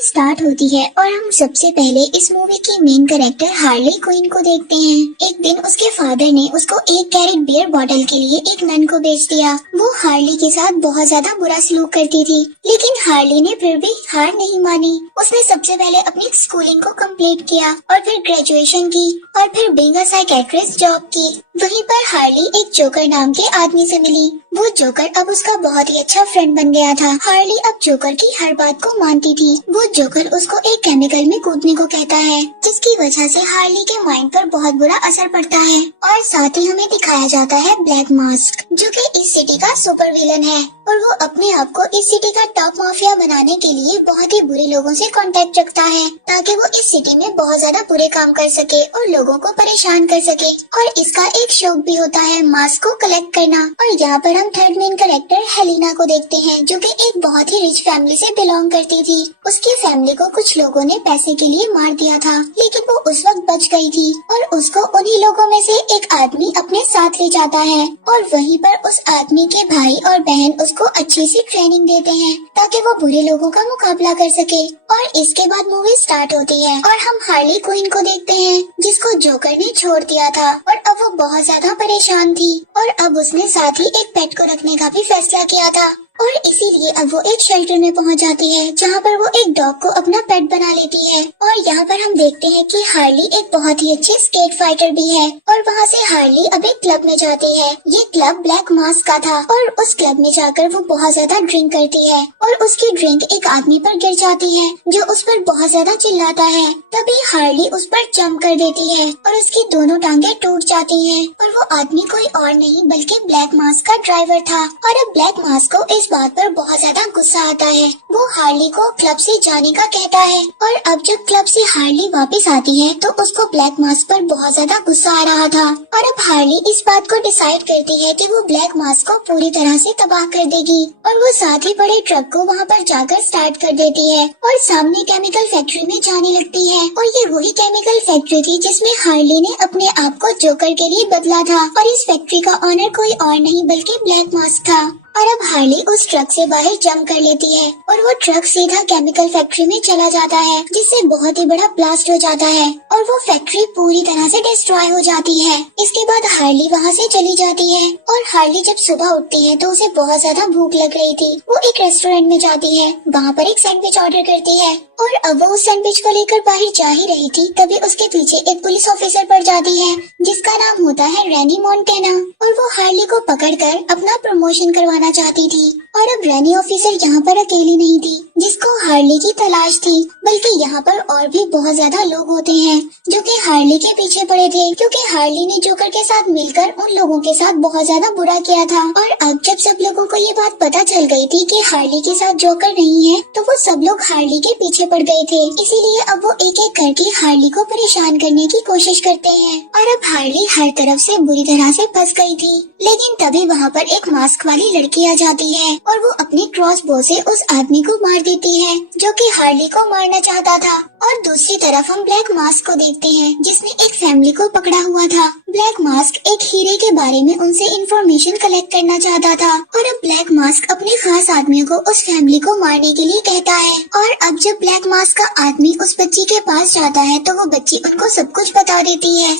Movie start होती है और हम सबसे पहले इस मूवी की मेन कैरेक्टर हार्ली क्विन को देखते हैं। एक दिन उसके फादर ने उसको 1 कैरेट बियर बॉटल के लिए एक नन को बेच दिया। वो हार्ली के साथ बहुत ज्यादा बुरा सलूक करती थी, लेकिन हार्ली ने फिर भी हार नहीं मानी। उसने सबसे पहले अपनी स्कूलिंग को कंप्लीट किया और फिर ग्रेजुएशन की और फिर बीइंग अ साइकियाट्रिस्ट जॉब की। वहीं पर हार्ली एक जोकर नाम के आदमी से मिली। वो जोकर अब उसका बहुत ही अच्छा फ्रेंड बन गया था। हार्ली अब जोकर की हर बात को मानती थी। वो जोकर उसको एक केमिकल में कूदने को कहता है, जिसकी वजह से हार्ली के माइंड पर बहुत बुरा असर पड़ता है। और साथ ही हमें दिखाया जाता है ब्लैक मास्क, जो कि इस सिटी का सुपर विलन है और वो अपने आप को इस सिटी का टॉप माफिया बनाने के लिए बहुत ही बुरे लोगों से कांटेक्ट रखता है, ताकि वो इस सिटी में बहुत ज्यादा बुरे काम कर सके और लोगों को परेशान कर सके। और इसका एक शौक भी होता है मास्क को कलेक्ट करना। और यहाँ पर हम थर्ड मेन कैरेक्टर हेलिना को देखते हैं, जो कि एक बहुत ही रिच फैमिली से बिलोंग करती थी। उसकी फैमिली को कुछ लोगों ने पैसे के लिए मार दिया था, लेकिन वो उस वक्त बच गई थी और उसको उन्हीं लोगों में से एक आदमी अपने साथ ले जाता है। और वहीं पर उस आदमी के भाई और बहन उसको अच्छी सी ट्रेनिंग देते हैं, ताकि वो बुरे लोगों का मुकाबला कर सके। और इसके बाद मूवी स्टार्ट होती है और हम हार्ली क्विन को देखते हैं, जिसको जोकर ने छोड़ दिया था और अब वो बहुत ज्यादा परेशान थी। और अब उसने साथ ही एक पेट को रखने का भी फैसला किया था और इसीलिए अब वो एक शेल्टर में पहुंच जाती है, जहाँ पर वो एक डॉग को अपना पेट बना लेती है। और यहाँ पर हम देखते हैं कि हार्ली एक बहुत ही अच्छी स्केट फाइटर भी है। और वहाँ से हार्ली अब एक क्लब में जाती है। ये क्लब ब्लैक मास्क का था और उस क्लब में जाकर वो बहुत ज्यादा ड्रिंक करती है और उसकी ड्रिंक एक आदमी पर गिर जाती है, जो उस पर बहुत ज्यादा चिल्लाता है। तभी हार्ली उस पर जंप कर देती है और उसकी दोनों टांगे टूट जाती हैं। और वो आदमी कोई और नहीं बल्कि ब्लैक मास्क का ड्राइवर था। और अब ब्लैक मास्क को इस बात पर बहुत ज्यादा गुस्सा आता है। वो हार्ली को क्लब से जाने का कहता है और अब जब क्लब से हार्ली वापस आती है तो उसको ब्लैक मास्क पर बहुत ज्यादा गुस्सा आ रहा था। और अब हार्ली इस बात को डिसाइड करती है कि वो ब्लैक मास्क को पूरी तरह से तबाह कर देगी और वो साथ ही बड़े ट्रक को वहाँ पर जाकर स्टार्ट कर देती है और सामने केमिकल फैक्ट्री में जाने लगती है। और ये वही केमिकल फैक्ट्री थी जिसमें हार्ली ने अपने आप को जोकर के लिए बदला था। और इस फैक्ट्री का ऑनर कोई और नहीं बल्कि ब्लैक मास्क था। और अब हार्ली उस ट्रक से बाहर जंप कर लेती है और वो ट्रक सीधा केमिकल फैक्ट्री में चला जाता है, जिससे बहुत ही बड़ा ब्लास्ट हो जाता है और वो फैक्ट्री पूरी तरह से डिस्ट्रॉय हो जाती है। इसके बाद हार्ली वहाँ से चली जाती है और हार्ली जब सुबह उठती है तो उसे बहुत ज्यादा भूख लग रही थी। वो एक रेस्टोरेंट में जाती है, वहाँ पर एक सैंडविच ऑर्डर करती है और अब वो उस सैंडविच को लेकर बाहर जा ही रही थी, तभी उसके पीछे एक पुलिस ऑफिसर पड़ जाती है, जिसका नाम होता है रैनी मोंटेना। और वो हार्ली को पकड़कर अपना प्रमोशन करवाना चाहती थी। और अब रैनी ऑफिसर यहाँ पर अकेली नहीं थी जिसको हार्ली की तलाश थी, बल्कि यहाँ पर और भी बहुत ज्यादा लोग होते हैं जो कि हार्ली के पीछे पड़े थे, क्योंकि हार्ली ने जोकर के साथ मिलकर उन लोगों के साथ बहुत ज्यादा बुरा किया था। और अब जब सब लोगों को ये बात पता चल गई थी कि हार्ली के साथ जोकर नहीं है, तो वो सब लोग हार्ली के पीछे पड़ गए थे। इसीलिए अब वो एक एक करके हार्ली को परेशान करने की कोशिश करते हैं। और अब हार्ली हर तरफ से बुरी तरह से फंस गई थी, लेकिन तभी वहाँ पर एक मास्क वाली लड़की आ जाती है और वो अपनी क्रॉस बो से उस आदमी को मार देती है जो कि हार्ली को मारना चाहता था। और दूसरी तरफ हम ब्लैक मास्क को देखते हैं, जिसने एक फैमिली को पकड़ा हुआ था। ब्लैक मास्क एक हीरे के बारे में उनसे इंफॉर्मेशन कलेक्ट करना चाहता था और अब ब्लैक मास्क अपने खास आदमियों को उस फैमिली को मारने के लिए कहता है। और अब जब ब्लैक मास्क का आदमी उस बच्ची के पास जाता है तो वो बच्ची उनको सब कुछ बता देती है।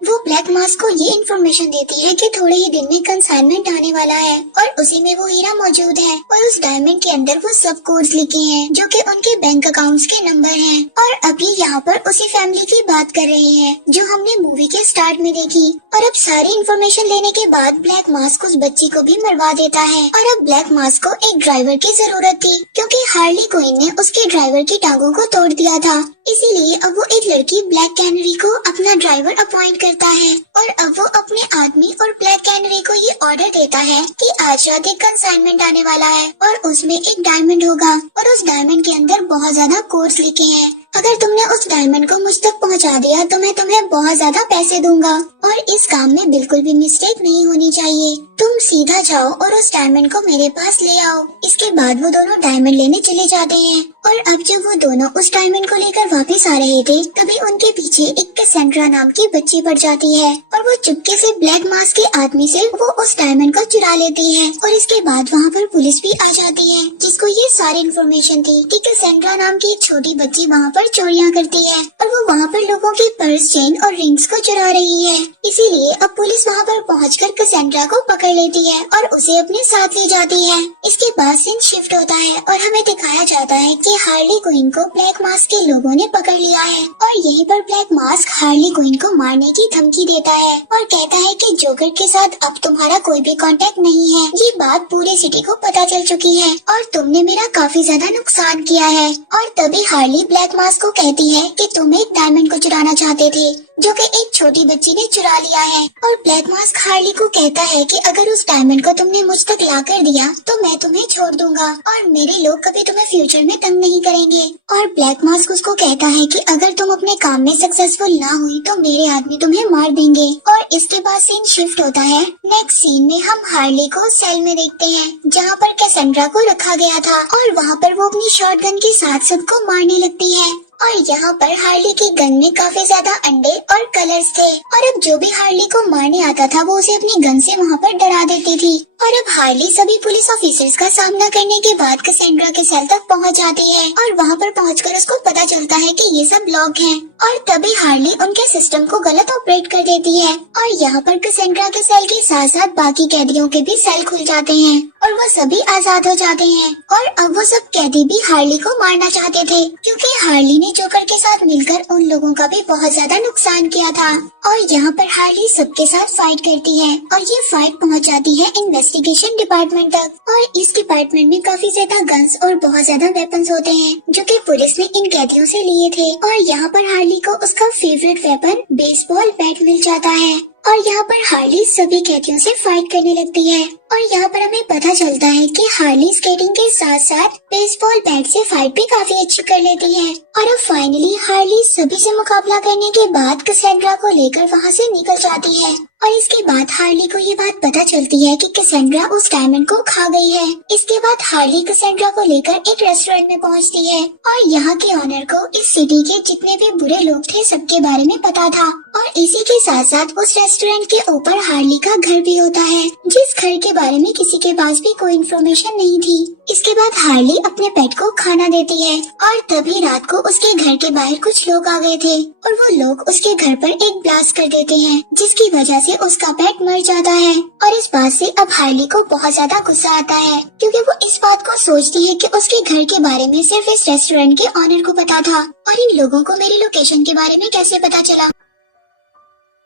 वो ब्लैक मास्क को ये इन्फॉर्मेशन देती है कि थोड़े ही दिन में कंसाइनमेंट आने वाला है और उसी में वो हीरा मौजूद है और उस डायमंड के अंदर वो सब कोड्स लिखे हैं जो कि उनके बैंक अकाउंट्स के नंबर हैं। और अभी यहाँ पर उसी फैमिली की बात कर रहे हैं जो हमने मूवी के स्टार्ट में देखी। और अब सारी इन्फॉर्मेशन लेने के बाद ब्लैक मास्क उस बच्ची को भी मरवा देता है। और अब ब्लैक मास्क को एक ड्राइवर की जरूरत थी, क्योंकि हार्ली क्विन ने उसके ड्राइवर की टांगों को तोड़ दिया था। इसीलिए अब वो एक लड़की ब्लैक कैनरी को अपना ड्राइवर अपॉइंट करता है। और अब वो अपने आदमी और ब्लैक कैनरी को ये ऑर्डर देता है कि आज रात एक कंसाइनमेंट आने वाला है और उसमें एक डायमंड होगा और उस डायमंड के अंदर बहुत ज्यादा कोड्स लिखे हैं। अगर तुमने उस डायमंड को मुझ तक पहुंचा दिया तो मैं तुम्हें बहुत ज्यादा पैसे दूंगा और इस काम में बिल्कुल भी मिस्टेक नहीं होनी चाहिए। तुम सीधा जाओ और उस डायमंड को मेरे पास ले आओ। इसके बाद वो दोनों डायमंड लेने चले जाते हैं और अब जब वो दोनों उस डायमंड को लेकर वापस आ रहे थे तभी उनके पीछे एक कैसेंड्रा नाम की बच्ची पड़ जाती है और वो चुपके से ब्लैक मास्क के आदमी से वो उस डायमंड को चुरा लेती है। और इसके बाद वहाँ पर पुलिस भी आ जाती है जिसको ये सारी इन्फॉर्मेशन थी कि कैसेंड्रा नाम की एक छोटी बच्ची वहाँ पर चोरियाँ करती है और वो वहाँ पर लोगों के पर्स, चेन और रिंग्स को चुरा रही है। इसीलिए अब पुलिस वहाँ पर पहुँचकर कैसेंड्रा को पकड़ लेती है और उसे अपने साथ ले जाती है। इसके बाद सीन शिफ्ट होता है और हमें दिखाया जाता है कि हार्ली क्विन को ब्लैक मास्क के लोगों ने पकड़ लिया है और यहीं पर ब्लैक मास्क हार्ली क्विन को मारने की धमकी देता है और कहता है कि जोकर के साथ अब तुम्हारा कोई भी कांटेक्ट नहीं है। ये बात पूरी सिटी को पता चल चुकी है और तुमने मेरा काफी ज्यादा नुकसान किया है। और तभी हार्ली ब्लैक मास्क को कहती है कि तुम एक डायमंड को चुराना चाहते थे जो कि एक छोटी बच्ची ने चुरा लिया है। और ब्लैक मास्क हार्ली को कहता है कि अगर उस डायमंड को तुमने मुझ तक ला कर दिया तो मैं तुम्हें छोड़ दूंगा और मेरे लोग कभी तुम्हें फ्यूचर में तंग नहीं करेंगे। और ब्लैक मास्क उसको कहता है कि अगर तुम अपने काम में सक्सेसफुल ना हुई तो मेरे आदमी तुम्हें मार देंगे। और इसके बाद सीन शिफ्ट होता है। नेक्स्ट सीन में हम हार्ली को सेल में देखते हैं जहाँ पर कैसेंड्रा को रखा गया था और वहाँ पर वो अपनी शॉटगन के साथ सबको मारने लगती है। और यहाँ पर हार्ली की गन में काफी ज्यादा अंडे और कलर्स थे और अब जो भी हार्ली को मारने आता था वो उसे अपनी गन से वहाँ पर डरा देती थी। और अब हार्ली सभी पुलिस ऑफिसर्स का सामना करने के बाद कैसेंड्रा के सेल तक पहुँच जाती है और वहाँ पर पहुँचकर उसको पता चलता है कि ये सब लोग हैं। और तभी हार्ली उनके सिस्टम को गलत ऑपरेट कर देती है और यहाँ पर कैसेंड्रा के सेल के साथ साथ बाकी कैदियों के भी सेल खुल जाते हैं और वो सभी आजाद हो जाते हैं। और अब वो सब कैदी भी हार्ली को मारना चाहते थे क्योंकि हार्ली ने जोकर के साथ मिलकर उन लोगों का भी बहुत ज्यादा नुकसान किया था। और यहाँ पर हार्ली सबके साथ फाइट करती है और ये फाइट पहुँच जाती है इन्वेस्टिगेशन डिपार्टमेंट तक। और इस डिपार्टमेंट में काफी ज्यादा गन्स और बहुत ज्यादा वेपन्स होते हैं जो कि पुलिस ने इन कैदियों से लिए थे। और यहाँ पर हार्ली को उसका फेवरेट वेपन बेसबॉल बैट मिल जाता है और यहाँ पर हार्ली सभी कैदियों से फाइट करने लगती है। और यहाँ पर हमें पता चलता है कि हार्ली स्केटिंग के साथ साथ बेसबॉल बैट से फाइट भी काफी अच्छी कर लेती है। और अब फाइनली हार्ली सभी से मुकाबला करने के बाद कैसेंड्रा को लेकर वहाँ से निकल जाती है। और इसके बाद हार्ली को ये बात पता चलती है कि कैसेंड्रा उस डायमंड को खा गई है। इसके बाद हार्ली कैसेंड्रा को लेकर एक रेस्टोरेंट में पहुँचती है और यहाँ के ऑनर को इस सिटी के जितने भी बुरे लोग थे सबके बारे में पता था। और इसी के साथ साथ उस रेस्टोरेंट के ऊपर हार्ली का घर भी होता है जिस घर के बारे में किसी के पास भी कोई इन्फॉर्मेशन नहीं थी। इसके बाद हार्ली अपने पेट को खाना देती है और तभी रात को उसके घर के बाहर कुछ लोग आ गए थे और वो लोग उसके घर पर एक ब्लास्ट कर देते हैं जिसकी वजह से उसका पेट मर जाता है। और इस बात से अब हार्ली को बहुत ज्यादा गुस्सा आता है क्योंकि वो इस बात को सोचती है कि उसके घर के बारे में सिर्फ इस रेस्टोरेंट के ऑनर को पता था और इन लोगों को मेरी लोकेशन के बारे में कैसे पता चला।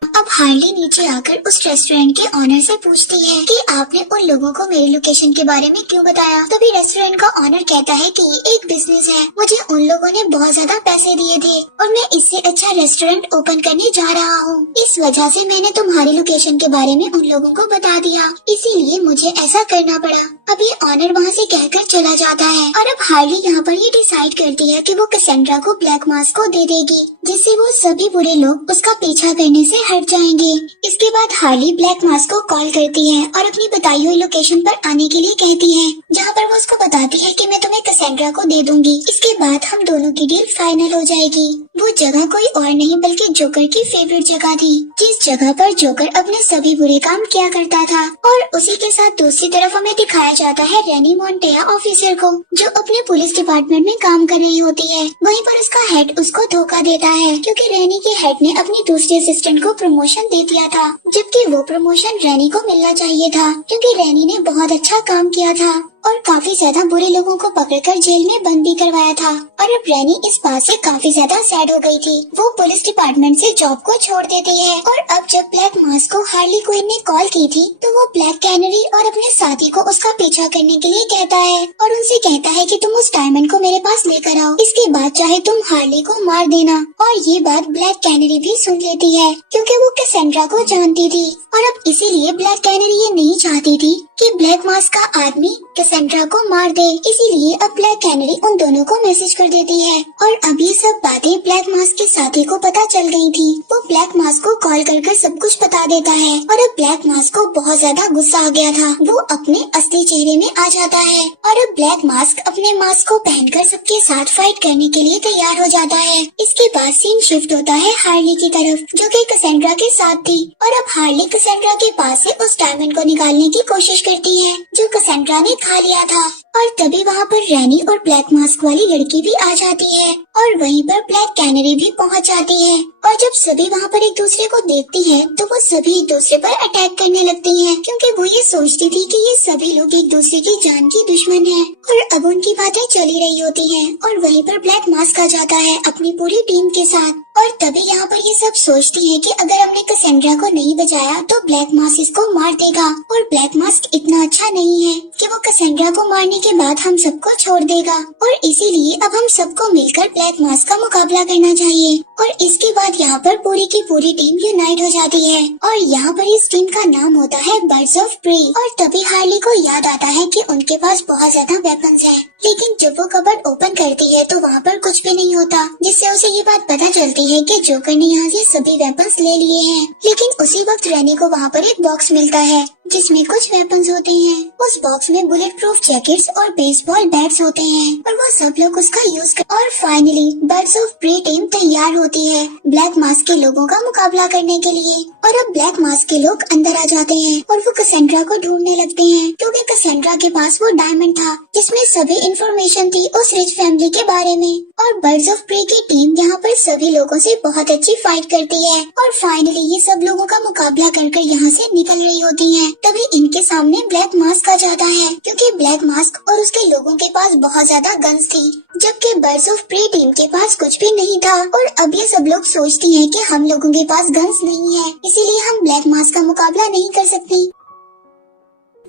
अब हार्ली नीचे आकर उस रेस्टोरेंट के ऑनर से पूछती है कि आपने उन लोगों को मेरी लोकेशन के बारे में क्यों बताया। तभी रेस्टोरेंट का ऑनर कहता है कि ये एक बिजनेस है, मुझे उन लोगों ने बहुत ज्यादा पैसे दिए थे और मैं इससे अच्छा रेस्टोरेंट ओपन करने जा रहा हूँ। इस वजह से मैंने तुम्हारी लोकेशन के बारे में उन लोगों को बता दिया, इसीलिए मुझे ऐसा करना पड़ा। अब ये ऑनर वहाँ से कहकर चला जाता है और अब हार्ली यहाँ पर ये डिसाइड करती है कि वो कैसेंड्रा को ब्लैक मास्क को दे देगी जिससे वो सभी बुरे लोग उसका पीछा करने से हट जाएंगे। इसके बाद हार्ली ब्लैक मास्क को कॉल करती है और अपनी बताई हुई लोकेशन पर आने के लिए कहती है जहाँ पर वो उसको बताती है कि मैं तुम्हें कैसेंड्रा को दे दूंगी। इसके बाद हम दोनों की डील फाइनल हो जाएगी। वो जगह कोई और नहीं बल्कि जोकर की फेवरेट जगह थी जिस जगह पर जोकर अपने सभी बुरे काम किया करता था। और उसी के साथ दूसरी तरफ हमें दिखाया जाता है रेनी मोंटेया ऑफिसर को जो अपने पुलिस डिपार्टमेंट में काम कर रही होती है। वहीं पर उसका हेड उसको धोखा देता है क्योंकि रेनी के हेड ने अपनी दूसरी असिस्टेंट को प्रमोशन दे दिया था जबकि वो प्रमोशन रेनी को मिलना चाहिए था क्योंकि रेनी ने बहुत अच्छा काम किया था और काफी ज्यादा बुरे लोगों को पकड़कर जेल में बंद भी करवाया था। और अब रेनी इस बात से काफी ज्यादा सैड हो गई थी। वो पुलिस डिपार्टमेंट से जॉब को छोड़ देती है। और अब जब ब्लैक मास्क को हार्ली क्विन ने कॉल की थी तो वो ब्लैक कैनरी और अपने साथी को उसका पीछा करने के लिए कहता है और उनसे कहता है कि तुम उस डायमंड को मेरे पास लेकर आओ, इसके बाद चाहे तुम हार्ली को मार देना। और ये बात ब्लैक कैनरी भी सुन लेती है क्योंकि वो कैसेंड्रा को जानती थी। और अब इसीलिए ब्लैक कैनरी ये नहीं चाहती थी कि ब्लैक मास्क का आदमी कैसेंड्रा को मार दे। इसीलिए अब ब्लैक कैनरी उन दोनों को मैसेज कर देती है और अब ये सब बातें ब्लैक मास्क के साथी को पता चल गई थी। वो ब्लैक मास्क को कॉल कर सब कुछ बता देता है और अब ब्लैक मास्क को बहुत ज्यादा गुस्सा आ गया था। वो अपने असली चेहरे में आ जाता है और अब ब्लैक मास्क अपने मास्क को पहनकर सबके साथ फाइट करने के लिए तैयार हो जाता है। इसके बाद सीन शिफ्ट होता है हार्ली की तरफ, जो कि कैसेंड्रा के साथ थी और अब हार्ली कैसेंड्रा के पास से उस डायमंड को निकालने की कोशिश करती है जो कैसेंड्रा ने खा लिया था। और तभी वहाँ पर रैनी और ब्लैक मास्क वाली लड़की भी आ जाती है और वहीं पर ब्लैक कैनरी भी पहुँच जाती है। और जब सभी वहाँ पर एक दूसरे को देखती है तो वो सभी एक दूसरे पर अटैक करने लगती हैं, क्योंकि वो ये सोचती थी कि ये सभी लोग एक दूसरे की जान की दुश्मन हैं। और अब उनकी बातें चली रही होती हैं और वहीं पर ब्लैक मास्क आ जाता है अपनी पूरी टीम के साथ। और तभी यहाँ पर ये सब सोचती है कि अगर हमने कैसेंड्रा को नहीं बचाया तो ब्लैक मास्क इसको मार देगा और ब्लैक मास्क इतना अच्छा नहीं है कि वो कैसेंड्रा को मारने के बाद हम सबको छोड़ देगा। और इसीलिए अब हम सबको मिलकर ब्लैक मास्क का मुकाबला करना चाहिए। और इसके बाद यहाँ पर पूरी की पूरी टीम यूनाइट हो जाती है और यहाँ पर इस टीम का नाम होता है बर्ड्स ऑफ प्रे। और तभी हार्ली को याद आता है कि उनके पास बहुत ज्यादा वेपन्स हैं, लेकिन जब वो कबर्ड ओपन करती है तो वहाँ पर कुछ भी नहीं होता, जिससे उसे ये बात पता चलती है कि जोकर ने यहाँ से सभी वेपन्स ले लिए हैं। लेकिन उसी वक्त रैनी को वहाँ पर एक बॉक्स मिलता है जिसमें कुछ वेपन्स होते हैं। उस बॉक्स में बुलेट प्रूफ जैकेट्स और बेसबॉल बैट्स होते हैं और वो सब लोग उसका यूज कर। और finally birds of prey team तैयार होती है ब्लैक मास्क के लोगों का मुकाबला करने के लिए। और अब ब्लैक मास्क के लोग अंदर आ जाते हैं और वो कैसेंड्रा को ढूंढने लगते हैं, क्योंकि कैसेंड्रा के पास वो डायमंड था जिसमें सभी इंफॉर्मेशन थी उस रिच फैमिली के बारे में। और बर्ड्स ऑफ प्रे की टीम यहाँ पर सभी लोगों से बहुत अच्छी फाइट करती है और फाइनली ये सब लोगों का मुकाबला कर यहाँ से निकल रही होती है। तभी इनके सामने ब्लैक मास्क आ जाता है, क्योंकि ब्लैक मास्क और उसके लोगों के पास बहुत ज्यादा गन्स थी, जबकि बर्ड्स ऑफ प्रे टीम के पास कुछ भी नहीं था। और अब ये सब लोग सोचती हैं कि हम लोगों के पास गन्स नहीं है, इसीलिए हम ब्लैक मास्क का मुकाबला नहीं कर सकती।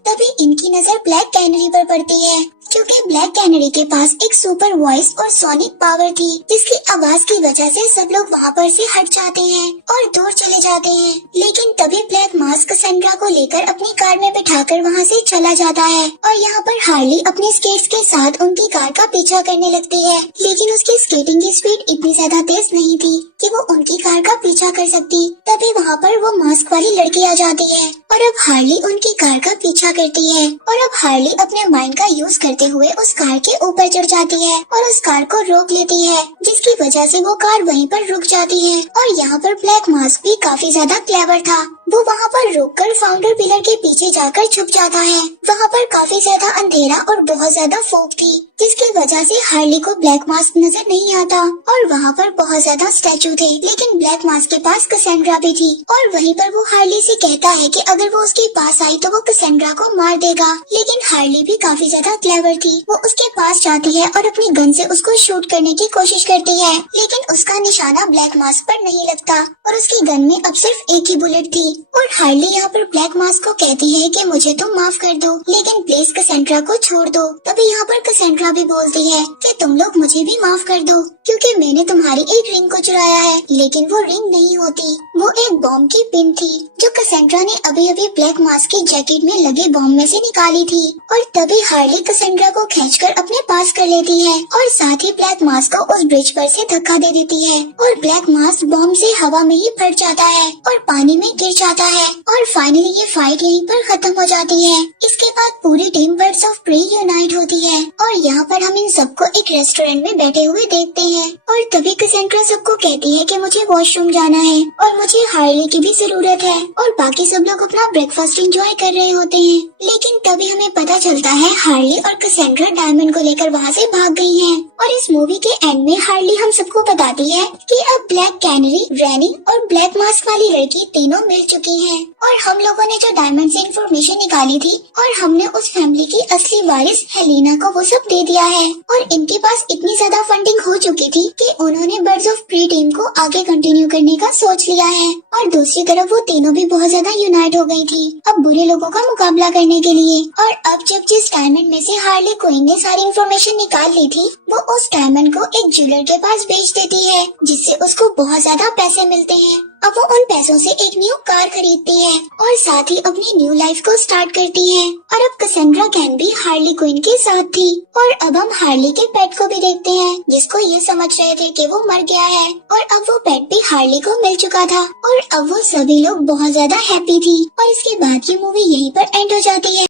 तभी इनकी नजर ब्लैक कैनरी पर पड़ती है, क्योंकि ब्लैक कैनरी के पास एक सुपर वॉइस और सोनिक पावर थी, जिसकी आवाज की वजह से सब लोग वहाँ पर से हट जाते हैं और दूर चले जाते हैं। लेकिन तभी ब्लैक मास्क कैसेंड्रा को लेकर अपनी कार में बिठाकर वहाँ से चला जाता है और यहाँ पर हार्ली अपने स्केट्स के साथ उनकी कार का पीछा करने लगती है, लेकिन उसकी स्केटिंग की स्पीड इतनी ज्यादा तेज नहीं थी कि वो उनकी कार का पीछा कर सकती। तभी वहाँ पर वो मास्क वाली लड़की आ जाती है और अब हार्ली उनकी कार का पीछा करती है और अब हार्ली अपने माइंड का यूज करते हुए उस कार के ऊपर चढ़ जाती है और उस कार को रोक लेती है, जिसकी वजह से वो कार वहीं पर रुक जाती है। और यहाँ पर ब्लैक मास्क भी काफी ज्यादा क्लेवर था, वो वहाँ पर रुककर फाउंडर पिलर के पीछे जाकर छुप जाता है। वहाँ पर काफी ज्यादा अंधेरा और बहुत ज्यादा फोग थी, जिसकी वजह से हार्ली को ब्लैक मास्क नजर नहीं आता और वहाँ पर बहुत ज्यादा स्टैचू थे, लेकिन ब्लैक मास्क के पास कैसेंड्रा भी थी। और वहीं पर वो हार्ली से कहता है कि अगर वो उसके पास आई तो वो कैसेंड्रा को मार देगा, लेकिन हार्ली भी काफी ज्यादा क्लेवर थी। वो उसके पास जाती है और अपनी गन से उसको शूट करने की कोशिश करती है, लेकिन उसका निशाना ब्लैक मास्क पर नहीं लगता और उसकी गन में अब सिर्फ एक ही बुलेट थी। और हार्ली यहाँ पर ब्लैक मास्क को कहती है कि मुझे तुम माफ कर दो, लेकिन प्लीज कैसेंड्रा को छोड़ दो। तभी यहाँ पर कैसेंड्रा भी बोलती है कि तुम लोग मुझे भी माफ कर दो, क्योंकि मैंने तुम्हारी एक रिंग को चुराया है, लेकिन वो रिंग नहीं होती, वो एक बॉम्ब की पिन थी जो कैसेंड्रा ने अभी अभी ब्लैक मास्क की जैकेट में लगे बॉम्ब में से निकाली थी। और तभी हार्ली कैसेंड्रा को खींचकर अपने पास कर लेती है और साथ ही ब्लैक मास्क को उस ब्रिज पर से धक्का दे देती है और ब्लैक मास्क बॉम्ब से हवा में ही फट जाता है और पानी में गिर जाता है। और फाइनली ये फाइट यहीं पर खत्म हो जाती है। इसके बाद पूरी team birds of prey unite होती है और यहाँ पर हम इन सबको एक रेस्टोरेंट में बैठे हुए देखते हैं। और तभी कैसेंड्रा सबको कहती है कि मुझे वॉशरूम जाना है और मुझे हार्ली की भी जरूरत है, और बाकी सब लोग अपना ब्रेकफास्ट एंजॉय कर रहे होते हैं। लेकिन तभी हमें पता चलता है हार्ली और कैसेंड्रा डायमंड को लेकर वहाँ से भाग गई हैं। और इस मूवी के एंड में हार्ली हम सबको बताती है कि अब ब्लैक कैनरी, रैनी और ब्लैक मास्क वाली लड़की तीनों मिल चुकी हैं और हम लोगों ने जो डायमंड से इंफॉर्मेशन निकाली थी और हमने उस फैमिली की असली वारिस हेलिना को वो सब दे दिया है। और इनके पास इतनी ज्यादा फंडिंग हो चुकी थी कि उन्होंने बर्ड्स ऑफ प्रे टीम को आगे कंटिन्यू करने का सोच लिया है। और दूसरी तरफ वो तीनों भी बहुत ज्यादा यूनाइट हो गई थी अब बुरे लोगों का मुकाबला करने के लिए। और अब जब जिस डायमंड में से हार्ली क्विन ने सारी इंफॉर्मेशन निकाल ली थी वो उस डायमंड को एक ज्वेलर के पास बेच देती है, जिससे उसको बहुत ज्यादा पैसे मिलते हैं। अब वो उन पैसों से एक न्यू कार खरीदती है और साथ ही अपनी न्यू लाइफ को स्टार्ट करती है। और अब कैसेंड्रा कैन भी हार्ली क्विन के साथ थी। और अब हम हार्ली के पेट को भी देखते हैं, जिसको ये समझ रहे थे कि वो मर गया है, और अब वो पेट भी हार्ली को मिल चुका था। और अब वो सभी लोग बहुत ज्यादा हैप्पी थी। और इसके बाद ये मूवी यहीं पर एंड हो जाती है।